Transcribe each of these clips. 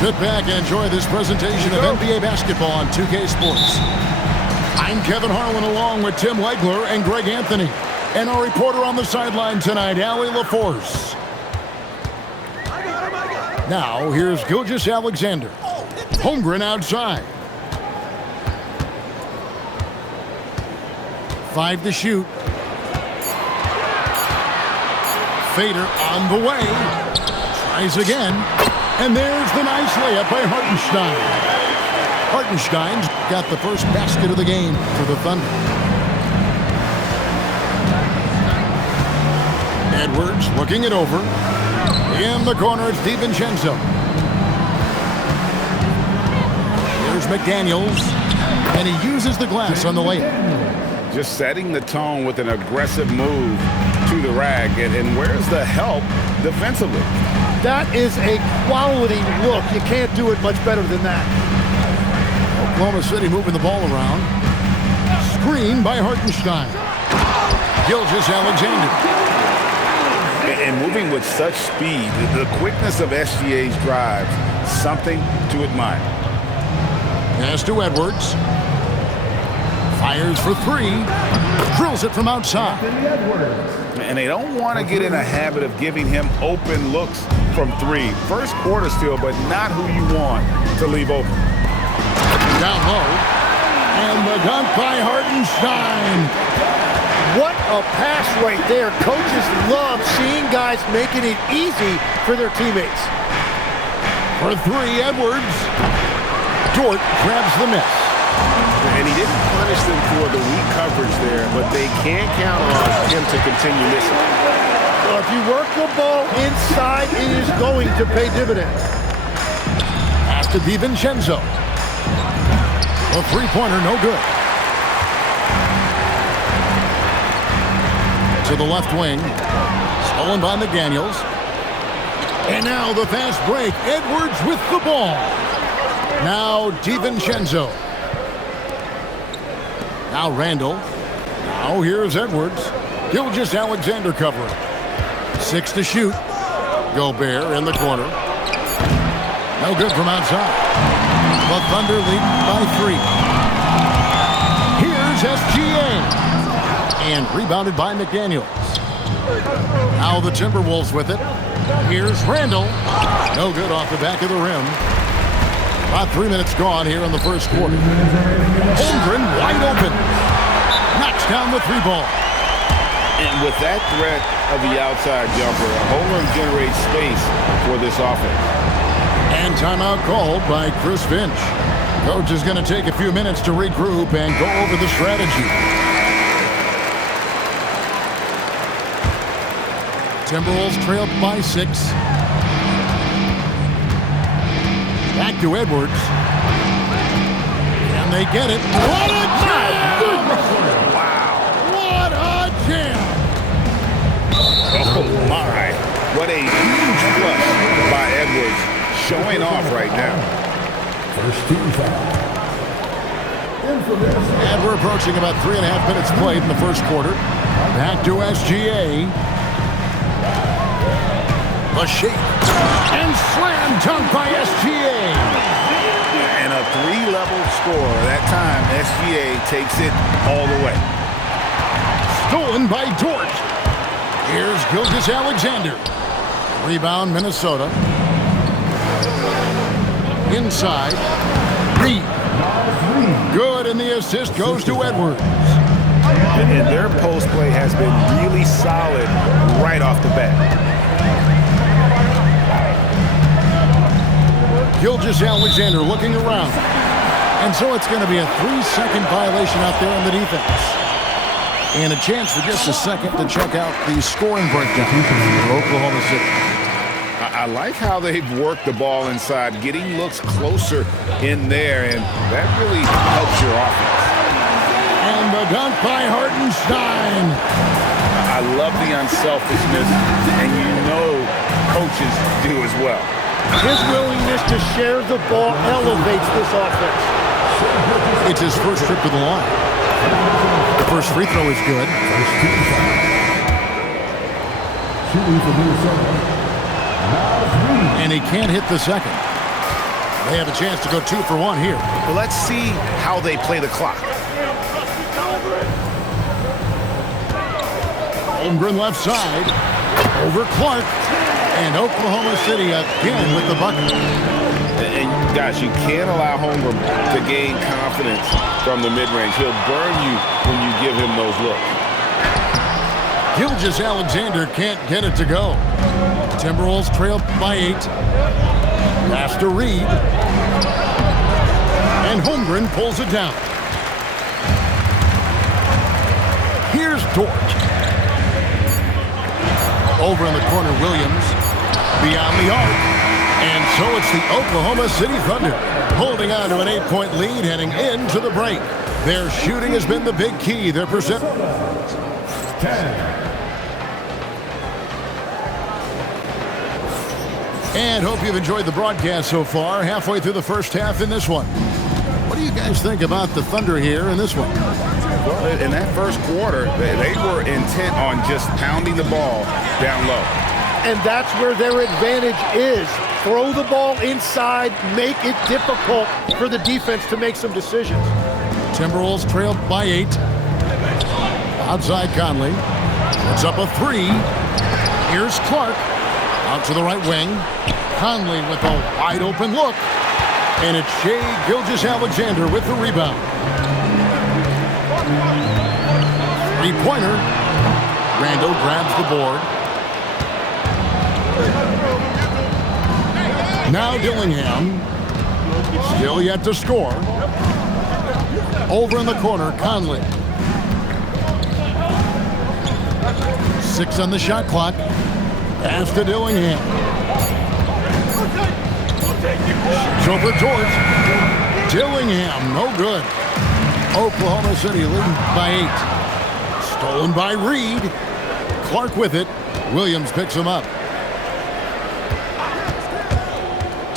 Sit back and enjoy this presentation of NBA basketball on 2K Sports. I'm Kevin Harlan along with Tim Legler and Greg Anthony. And our reporter on the sideline tonight, Allie LaForce. Now, here's Gilgeous-Alexander. Holmgren outside. 5 to shoot. Fader on the way. Tries again. And there's the nice layup by Hartenstein. Hartenstein's got the first basket of the game for the Thunder. Edwards looking it over. In the corner, it's DiVincenzo. Here's McDaniels. And he uses the glass on the layup. Just setting the tone with an aggressive move to the rag. And where's the help defensively? That is a quality look. You can't do it much better than that. Oklahoma City moving the ball around. Screen by Hartenstein. Gilgeous-Alexander. And moving with such speed, the quickness of SGA's drives, something to admire. Pass to Edwards. Fires for 3. Drills it from outside. And they don't want to get in a habit of giving him open looks from 3. First quarter still, but not who you want to leave open. Down low. And the dunk by Hartenstein. What a pass right there. Coaches love seeing guys making it easy for their teammates. For 3, Edwards. Dort grabs the miss. And he didn't punish them for the weak coverage there, but they can't count on him to continue missing. Well, if you work the ball inside, it is going to pay dividends. Pass to DiVincenzo. A three-pointer, no good. To the left wing. Stolen by McDaniels. And now the fast break. Edwards with the ball. Now DiVincenzo. Now Randall. Now here's Edwards. Gilgeous-Alexander covering. 6 to shoot. Gobert in the corner. No good from outside. The Thunder lead by 3. Here's SGA. And rebounded by McDaniels. Now the Timberwolves with it. Here's Randall. No good off the back of the rim. About 3 minutes gone here in the first quarter. Holmgren wide open. Knocks down the 3-ball. And with that threat of the outside jumper, Holmgren generates space for this offense. And timeout called by Chris Finch. Coach is going to take a few minutes to regroup and go over the strategy. Timberwolves trailed by 6. Back to Edwards. And they get it. What a jam! Wow. What a jam! Oh, my. What a huge plus by Edwards. Showing off right now. First team foul. And we're approaching about 3.5 minutes played in the first quarter. Back to SGA. A shake. And slam dunk by SGA. And a 3-level score. That time, SGA takes it all the way. Stolen by Dort. Here's Gilgeous-Alexander. Rebound, Minnesota. Inside. Reed. Good, and the assist goes to Edwards. And their post play has been really solid right off the bat. Gilgeous-Alexander looking around. And so it's going to be a 3-second violation out there on the defense. And a chance for just a second to check out the scoring breakdown for Oklahoma City. I like how they've worked the ball inside, getting looks closer in there, and that really helps your offense. And the dunk by Hartenstein. I love the unselfishness, and you know coaches do as well. His willingness to share the ball elevates this offense. It's his first trip to the line. The first free throw is good. Shooting for Minnesota. And he can't hit the second. They have a chance to go 2 for 1 here. But let's see how they play the clock. Holmgren left side. Over Clark. And Oklahoma City again with the bucket. And guys, you can't allow Holmgren to gain confidence from the mid-range. He'll burn you when you give him those looks. Gilgeous-Alexander can't get it to go. Timberwolves trail by 8. Pass to Reed. And Holmgren pulls it down. Here's Dort. Over in the corner, Williams. Beyond the arc. And so it's the Oklahoma City Thunder holding on to an 8-point lead heading into the break. Their shooting has been the big key. Their percent. 10. And hope you've enjoyed the broadcast so far. Halfway through the first half in this one. What do you guys think about the Thunder here in this one? Well, in that first quarter, they were intent on just pounding the ball down low. And that's where their advantage is. Throw the ball inside, make it difficult for the defense to make some decisions. Timberwolves trail by 8. Outside Conley. Puts up a 3. Here's Clark. Out to the right wing. Conley with a wide open look. And it's Shai Gilgeous-Alexander with the rebound. 3-pointer. Randall grabs the board. Now Dillingham. Still yet to score. Over in the corner, Conley. 6 on the shot clock. Pass to Dillingham. Shoots over Dort. Dillingham, no good. Oklahoma City leading by 8. Stolen by Reed. Clark with it. Williams picks him up.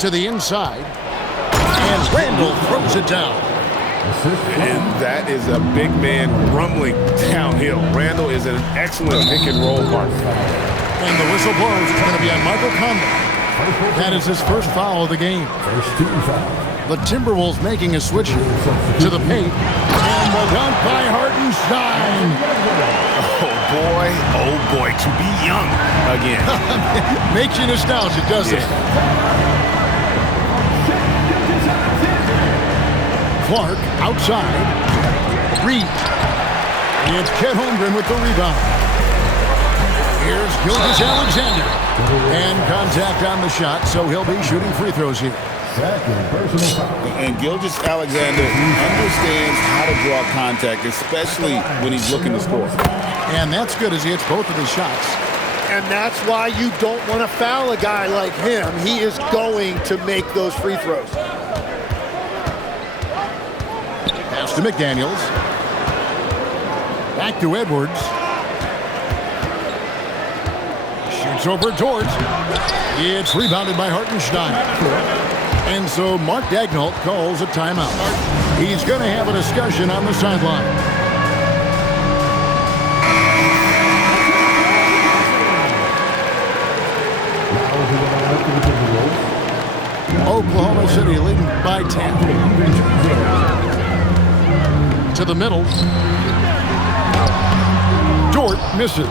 To the inside. And Randall throws it down. And that is a big man rumbling downhill. Randall is an excellent pick-and-roll partner. And the whistle blows. It's going to be on Michael Conley. That is his first foul of the game. The Timberwolves making a switch to the paint. And the dunk by Hartenstein. Oh boy, to be young again. Makes you nostalgic, doesn't it? Clark outside. Reed. It's Chet Holmgren with the rebound. Here's Gilgeous-Alexander. And contact on the shot, so he'll be shooting free throws here. And Gilgeous-Alexander understands how to draw contact, especially when he's looking to score. And that's good as he hits both of his shots. And that's why you don't want to foul a guy like him. He is going to make those free throws. Pass to McDaniels. Back to Edwards. Shoots over Dort. It's rebounded by Hartenstein. And so Mark Daigneault calls a timeout. He's going to have a discussion on the sideline. Oklahoma City leading by 10. To the middle. Dort misses.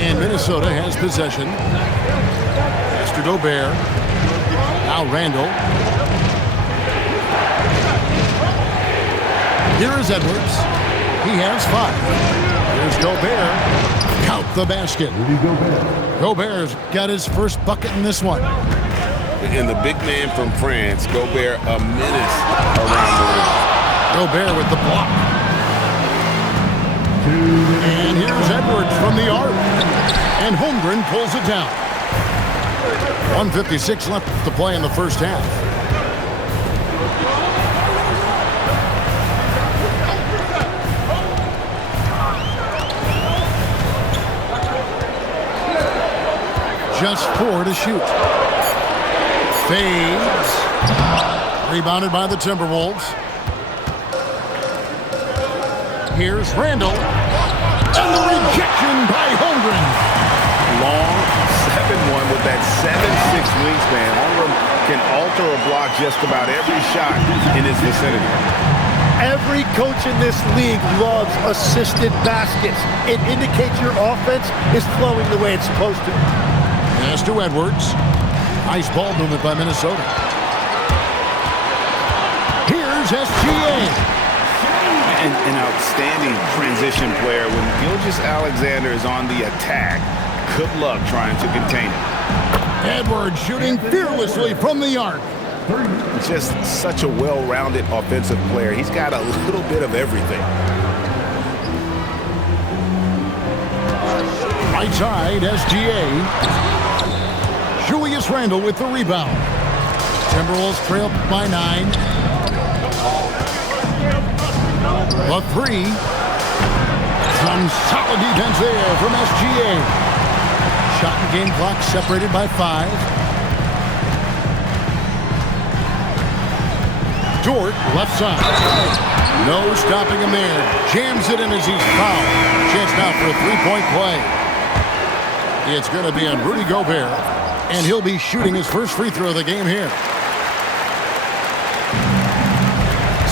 And Minnesota has possession. Pass to Gobert. Now Randall. Here is Edwards. He has 5. Here's Gobert. Count the basket. Gobert's got his first bucket in this one. And the big man from France, Gobert, a menace around the rim. Gobert with the block. And here's Edwards from the arc. And Holmgren pulls it down. 1:56 left to play in the first half. Just 4 to shoot. Fades. Rebounded by the Timberwolves. Here's Randall. And the rejection by Holmgren. Long 7-1 with with that 7'6" wingspan, Holmgren can alter a block just about every shot in his vicinity. Every coach in this league loves assisted baskets. It indicates your offense is flowing the way it's supposed to. Pass to Edwards. Nice ball movement by Minnesota. Here's SGA. An outstanding transition player. When Gilgeous-Alexander is on the attack, good luck trying to contain him. Edwards shooting fearlessly from the arc. Just such a well-rounded offensive player. He's got a little bit of everything. Right side, SGA. Julius Randle with the rebound. Timberwolves trail by 9. A 3. Some solid defense there from SGA. Shot and game clock separated by 5. Dort, left side. No stopping him there. Jams it in as he's fouled. Chance now for a three-point play. It's going to be on Rudy Gobert, and he'll be shooting his first free throw of the game here.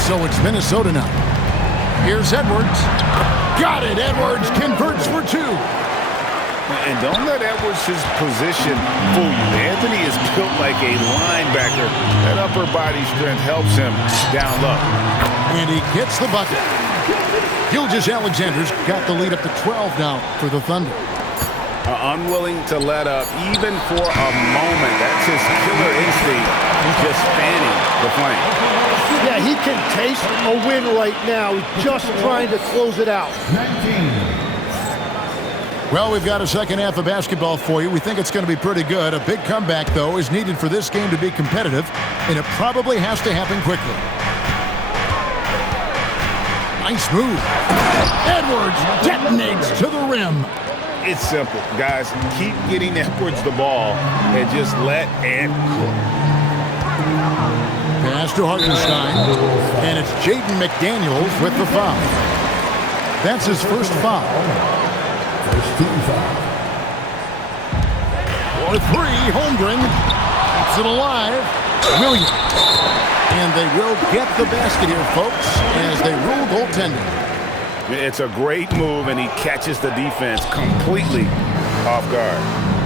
So it's Minnesota now. Here's Edwards. Got it. Edwards converts for 2. And don't let Edwards' position fool you. Anthony is built like a linebacker. That upper body strength helps him down low. And he gets the bucket. Gilgeous-Alexander's got the lead up to 12 now for the Thunder. Unwilling to let up even for a moment. That's his killer instinct. He's just fanning the flame. Yeah, he can taste a win right now. He's just trying to close it out. 19. Well, we've got a second half of basketball for you. We think it's going to be pretty good. A big comeback, though, is needed for this game to be competitive, and it probably has to happen quickly. Nice move. Edwards detonates to the rim. It's simple, guys. Keep getting Edwards the ball and just let Ed cook. Pass to Hartenstein, and it's Jaden McDaniels with the foul. That's his first foul. First team foul. For 3, Holmgren keeps it alive. Williams. And they will get the basket here, folks, as they rule goaltending. It's a great move, and he catches the defense completely off guard.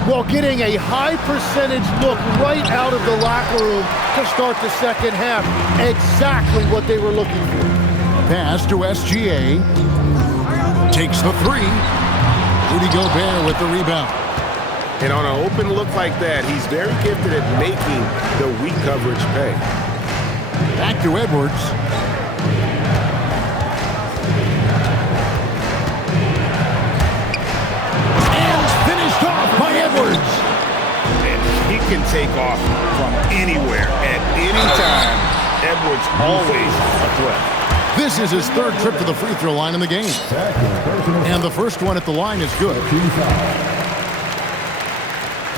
Well, getting a high percentage look right out of the locker room to start the second half. Exactly what they were looking for. Pass to SGA. Takes the 3. Rudy Gobert with the rebound. And on an open look like that, he's very gifted at making the weak coverage pay. Back to Edwards. And finished off by Edwards. And he can take off from anywhere at any time. Edwards always a threat. This is his 3rd trip to the free throw line in the game. And the first one at the line is good. Team foul.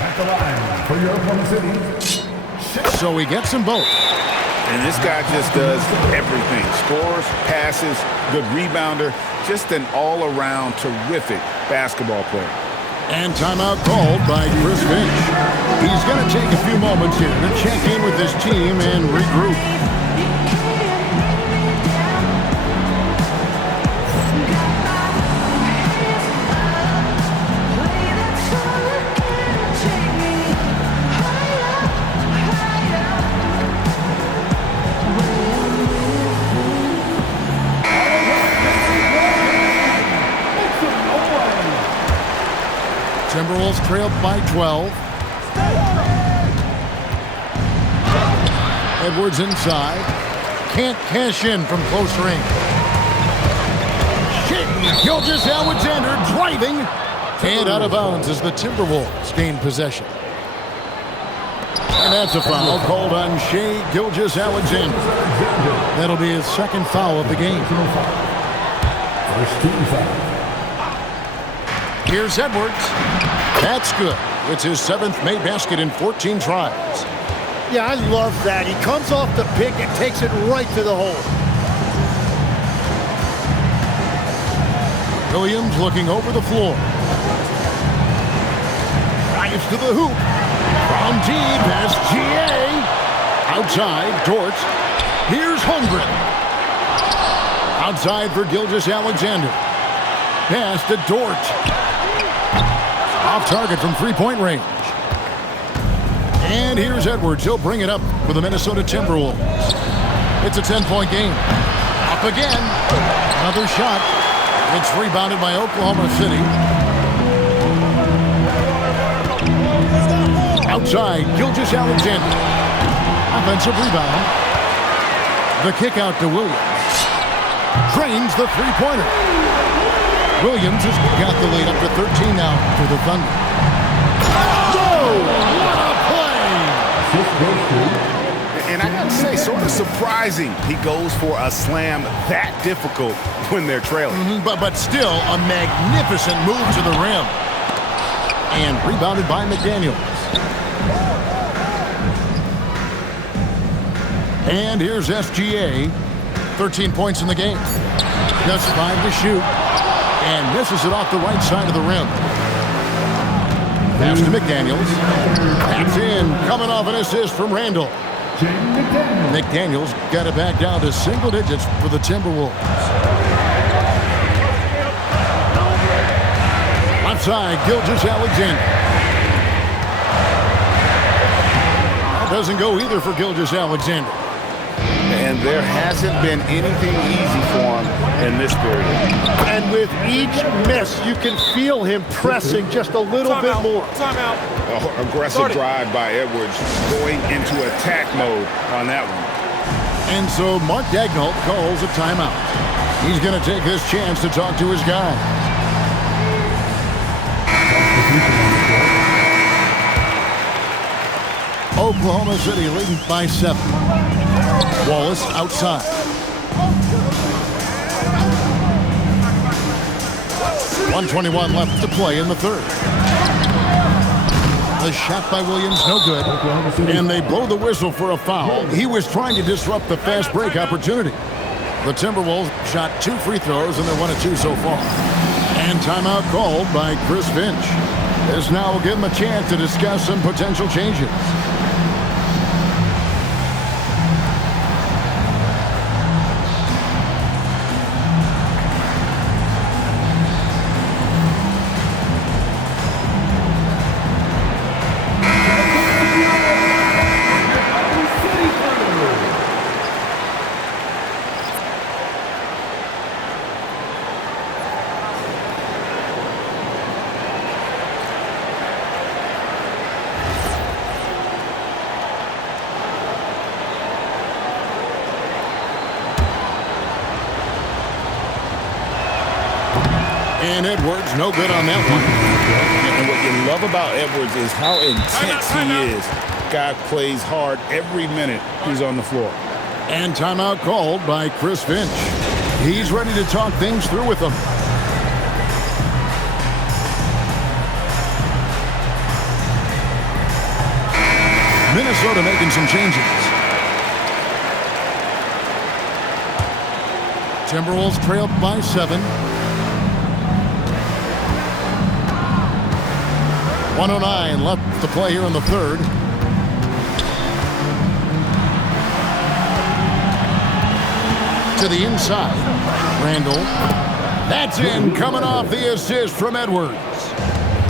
At the line for your Oklahoma City. So he gets them both. And this guy just does everything. Scores, passes, good rebounder. Just an all-around terrific basketball player. And timeout called by Chris Finch. He's going to take a few moments here to check in with his team and regroup. Timberwolves trailed by 12. Edwards inside. Can't cash in from close range. Gilgeous-Alexander driving. And out of bounds as the Timberwolves gain possession. And that's a foul called on Shai Gilgeous-Alexander. That'll be his 2nd foul of the game. First team foul. Here's Edwards. That's good. It's his 7th made basket in 14 tries. Yeah, I love that. He comes off the pick and takes it right to the hole. Williams looking over the floor. Drives to the hoop. From deep, SGA. Outside, Dort. Here's Holmgren. Outside for Gilgeous-Alexander. Pass to Dort. Off target from three-point range. And here's Edwards. He'll bring it up for the Minnesota Timberwolves. It's a 10-point game. Up again. Another shot. It's rebounded by Oklahoma City. Outside, Gilgeous-Alexander. Offensive rebound. The kick out to Williams. Drains the three-pointer. Williams has got the lead up to 13 now for the Thunder. Oh, what a play! And I got to say, sort of surprising he goes for a slam that difficult when they're trailing. But still a magnificent move to the rim. And rebounded by McDaniels. And here's SGA. 13 points in the game. Just 5 to shoot. And misses it off the right side of the rim. Pass to McDaniels. That's in. Coming off an assist from Randall. McDaniels got it back down to single digits for the Timberwolves. Left side, Gilgeous-Alexander. That doesn't go either for Gilgeous-Alexander. And there hasn't been anything easy for him in this period. And with each miss, you can feel him pressing just a little bit more. Timeout. Aggressive drive by Edwards, going into attack mode on that one. And so Mark Daigneault calls a timeout. He's going to take this chance to talk to his guys. Oklahoma City leading by 7. Wallace outside. .121 left to play in the third. The shot by Williams, no good. And they blow the whistle for a foul. He was trying to disrupt the fast break opportunity. The Timberwolves shot 2 free throws, and they're 1 of 2 so far. And timeout called by Chris Finch. This now will give him a chance to discuss some potential changes. And Edwards, no good on that one. And what you love about Edwards is how intense he is. Guy plays hard every minute he's on the floor. And timeout called by Chris Finch. He's ready to talk things through with them. Minnesota making some changes. Timberwolves trailed by 7. 109 left to play here in the third. To the inside. Randall. That's in, coming off the assist from Edwards.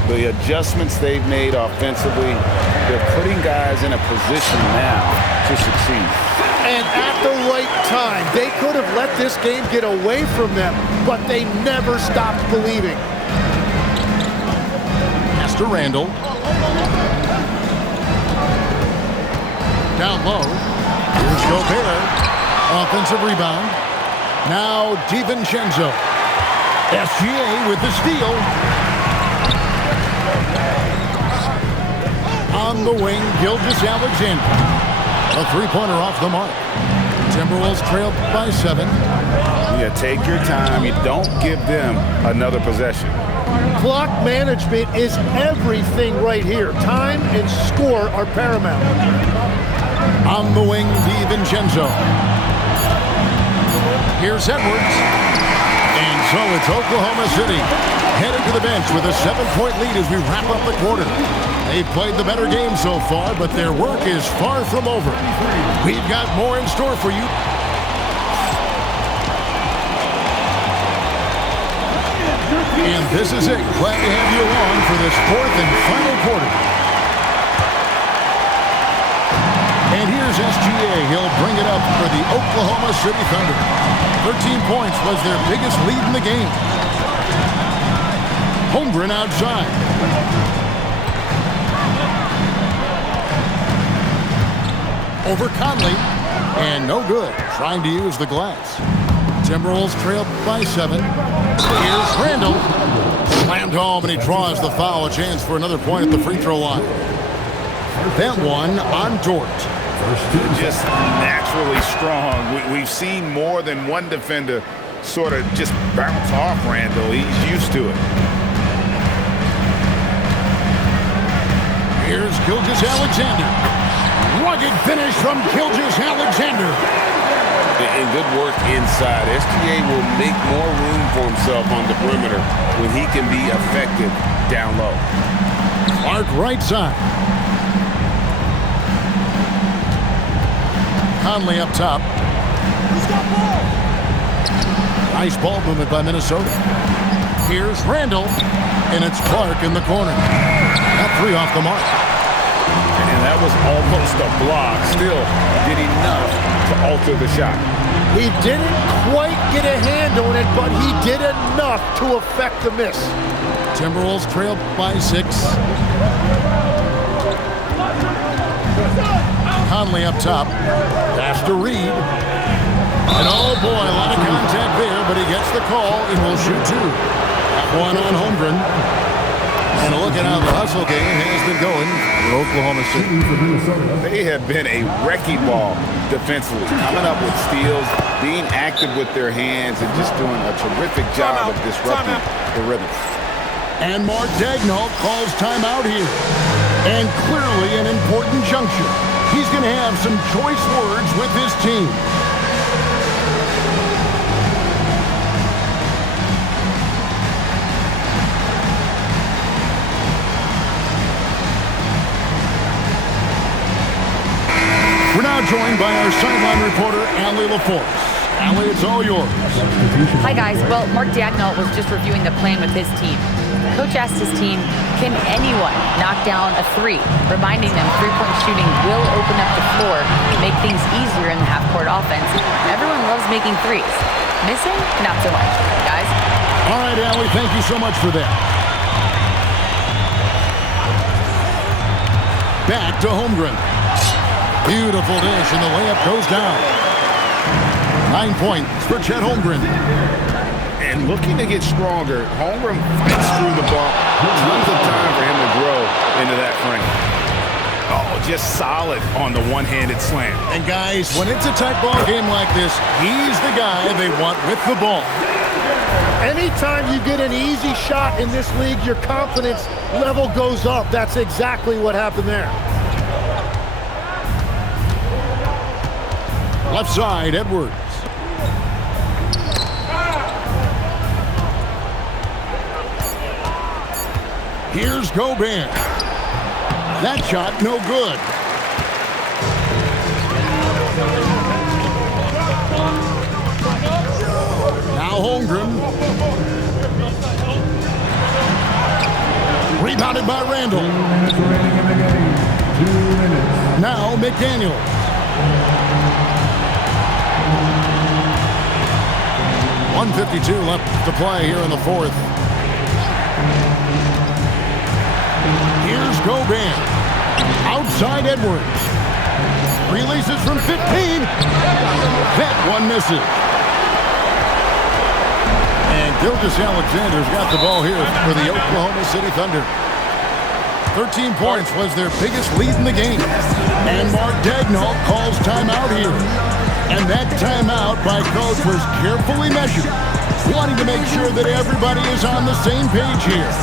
The adjustments they've made offensively, they're putting guys in a position now to succeed. And at the right time, they could have let this game get away from them, but they never stopped believing. To Randall. Down low. Here's Gobert. Offensive rebound. Now DiVincenzo. SGA with the steal. On the wing, Gilgeous-Alexander. A three-pointer off the mark. Timberwolves trailed by 7. Yeah, take your time. You don't give them another possession. Clock management is everything right here. Time and score are paramount. On the wing, DiVincenzo. Here's Edwards. And so it's Oklahoma City headed to the bench with a 7-point lead as we wrap up the quarter. They've played the better game so far, but their work is far from over. We've got more in store for you. And this is it. Glad to have you along for this fourth and final quarter. And here's SGA. He'll bring it up for the Oklahoma City Thunder. 13 points was their biggest lead in the game. Holmgren outside. Over Conley. And no good. Trying to use the glass. Timberwolves trail by 7. Here's Randall. Slammed home, and he draws the foul. A chance for another point at the free throw line. That one on Dort. Just naturally strong. We've seen more than one defender sort of just bounce off Randall. He's used to it. Here's Gilgeous-Alexander. Rugged finish from Gilgeous-Alexander. And good work inside. SGA will make more room for himself on the perimeter when he can be effective down low. Clark right side. Conley up top. Who's got ball? Nice ball movement by Minnesota. Here's Randall, and it's Clark in the corner. That 3 off the mark. And that was almost a block. Still did enough to alter the shot. He didn't quite get a hand on it, but he did enough to affect the miss. Timberwolves trail by 6. Conley up top. Pass to Reed. And oh boy, a lot of contact there, but he gets the call and will shoot 2. That one on Holmgren. And look at how the hustle game has been going for Oklahoma City. They have been a wrecking ball defensively, coming up with steals, being active with their hands, and just doing a terrific job of disrupting the rhythm. And Mark Daigneault calls timeout here. And clearly an important juncture. He's going to have some choice words with his team. We're now joined by our sideline reporter, Allie LaForce. Allie, it's all yours. Hi, guys. Well, Mark Daigneault was just reviewing the plan with his team. Coach asked his team, can anyone knock down a 3? Reminding them three-point shooting will open up the floor, make things easier in the half-court offense. Everyone loves making 3s. Missing? Not so much. Guys? All right, Allie, thank you so much for that. Back to Holmgren. Beautiful dish, and the layup goes down. 9 points for Chet Holmgren. And looking to get stronger, Holmgren fights through the bump. Tons of time for him to grow into that frame. Oh, just solid on the one-handed slam. And guys, when it's a tight ball game like this, he's the guy they want with the ball. Anytime you get an easy shot in this league, your confidence level goes up. That's exactly what happened there. Left side, Edwards. Here's Gobert. That shot, no good. Now Holmgren. Rebounded by Randall. Now McDaniels. .152 left to play here in the fourth. Here's Gobert. Outside Edwards. Releases from 15. That one misses. And Gilgeous-Alexander's got the ball here for the Oklahoma City Thunder. 13 points was their biggest lead in the game. And Mark Daigneault calls timeout here. And that timeout by coach was carefully measured, wanting to make sure that everybody is on the same page here.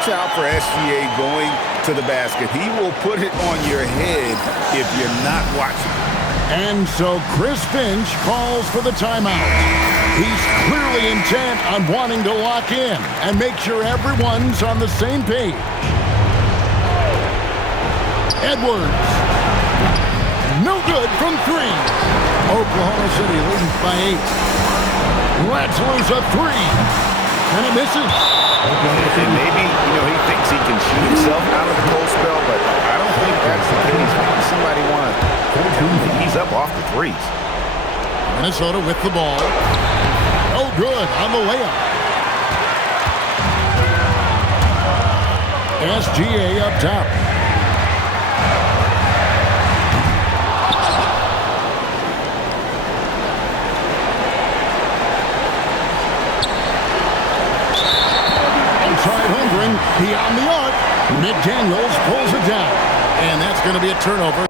watch out for SGA going to the basket. He will put it on your head if you're not watching. And so Chris Finch calls for the timeout. He's clearly intent on wanting to lock in and make sure everyone's on the same page. Edwards. No good from three. Oklahoma City leading by 8. Let's lose a 3. And it misses. And maybe, he thinks he can shoot himself out of the cold spell, but I don't think that's the case. Maybe somebody he's up off the threes. Minnesota with the ball. Oh, good on the layup. SGA up top. Inside hungering, beyond the arc. McDaniels pulls it down. And that's going to be a turnover.